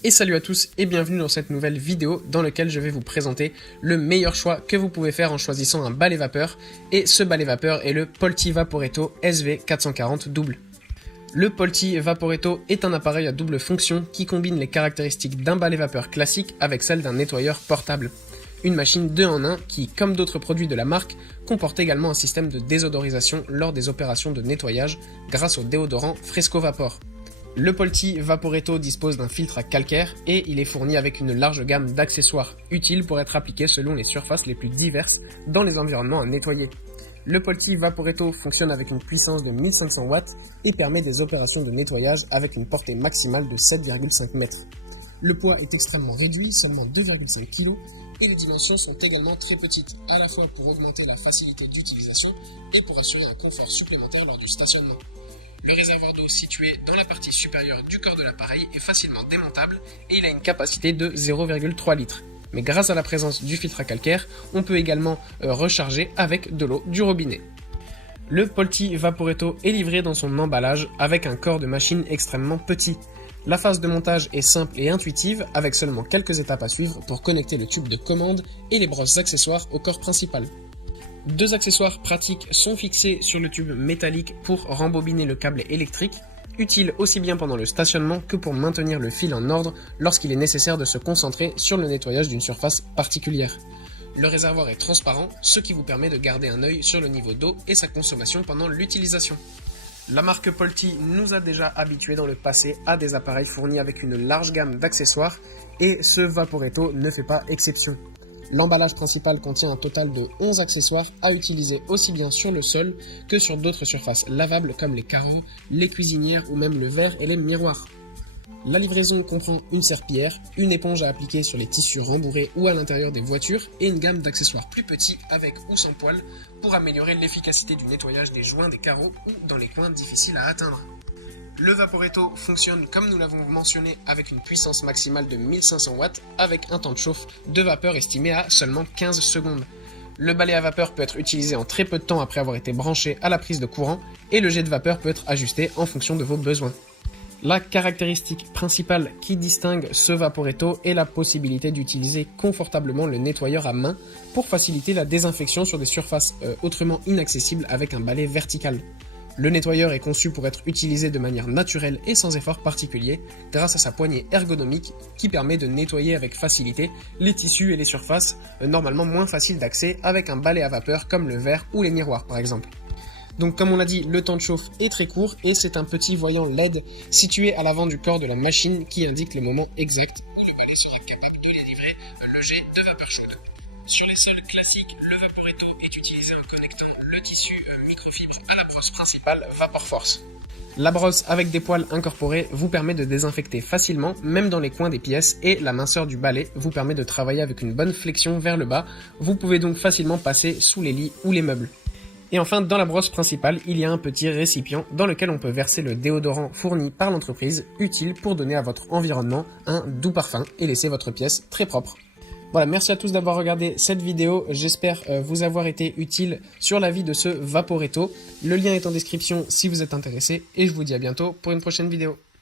Et salut à tous et bienvenue dans cette nouvelle vidéo dans laquelle je vais vous présenter le meilleur choix que vous pouvez faire en choisissant un balai vapeur. Et ce balai vapeur est le Polti Vaporetto SV440 double. Le Polti Vaporetto est un appareil à double fonction qui combine les caractéristiques d'un balai vapeur classique avec celles d'un nettoyeur portable. Une machine 2 en 1 qui, comme d'autres produits de la marque, comporte également un système de désodorisation lors des opérations de nettoyage grâce au déodorant Fresco Vapor. Le Polti Vaporetto dispose d'un filtre à calcaire et il est fourni avec une large gamme d'accessoires utiles pour être appliqués selon les surfaces les plus diverses dans les environnements à nettoyer. Le Polti Vaporetto fonctionne avec une puissance de 1500 watts et permet des opérations de nettoyage avec une portée maximale de 7,5 mètres. Le poids est extrêmement réduit, seulement 2,5 kg, et les dimensions sont également très petites, à la fois pour augmenter la facilité d'utilisation et pour assurer un confort supplémentaire lors du stationnement. Le réservoir d'eau situé dans la partie supérieure du corps de l'appareil est facilement démontable et il a une capacité de 0,3 litres. Mais grâce à la présence du filtre à calcaire, on peut également recharger avec de l'eau du robinet. Le Polti Vaporetto est livré dans son emballage avec un corps de machine extrêmement petit. La phase de montage est simple et intuitive avec seulement quelques étapes à suivre pour connecter le tube de commande et les brosses accessoires au corps principal. Deux accessoires pratiques sont fixés sur le tube métallique pour rembobiner le câble électrique, utile aussi bien pendant le stationnement que pour maintenir le fil en ordre lorsqu'il est nécessaire de se concentrer sur le nettoyage d'une surface particulière. Le réservoir est transparent, ce qui vous permet de garder un œil sur le niveau d'eau et sa consommation pendant l'utilisation. La marque Polti nous a déjà habitués dans le passé à des appareils fournis avec une large gamme d'accessoires et ce Vaporetto ne fait pas exception. L'emballage principal contient un total de 11 accessoires à utiliser aussi bien sur le sol que sur d'autres surfaces lavables comme les carreaux, les cuisinières ou même le verre et les miroirs. La livraison comprend une serpillière, une éponge à appliquer sur les tissus rembourrés ou à l'intérieur des voitures et une gamme d'accessoires plus petits avec ou sans poils pour améliorer l'efficacité du nettoyage des joints des carreaux ou dans les coins difficiles à atteindre. Le Vaporetto fonctionne comme nous l'avons mentionné avec une puissance maximale de 1500 watts avec un temps de chauffe de vapeur estimé à seulement 15 secondes. Le balai à vapeur peut être utilisé en très peu de temps après avoir été branché à la prise de courant et le jet de vapeur peut être ajusté en fonction de vos besoins. La caractéristique principale qui distingue ce Vaporetto est la possibilité d'utiliser confortablement le nettoyeur à main pour faciliter la désinfection sur des surfaces autrement inaccessibles avec un balai vertical. Le nettoyeur est conçu pour être utilisé de manière naturelle et sans effort particulier grâce à sa poignée ergonomique qui permet de nettoyer avec facilité les tissus et les surfaces normalement moins faciles d'accès avec un balai à vapeur comme le verre ou les miroirs par exemple. Donc comme on l'a dit, le temps de chauffe est très court et c'est un petit voyant LED situé à l'avant du corps de la machine qui indique le moment exact où le balai sera capable de délivrer le jet de vapeur chaude. Sur les sols classiques, le Vaporetto est utilisé en connectant le tissu microfibre à la brosse principale VaporForce. La brosse avec des poils incorporés vous permet de désinfecter facilement, même dans les coins des pièces, et la minceur du balai vous permet de travailler avec une bonne flexion vers le bas. Vous pouvez donc facilement passer sous les lits ou les meubles. Et enfin, dans la brosse principale, il y a un petit récipient dans lequel on peut verser le déodorant fourni par l'entreprise, utile pour donner à votre environnement un doux parfum et laisser votre pièce très propre. Voilà, merci à tous d'avoir regardé cette vidéo, j'espère vous avoir été utile sur la vie de ce Vaporetto. Le lien est en description si vous êtes intéressé et je vous dis à bientôt pour une prochaine vidéo.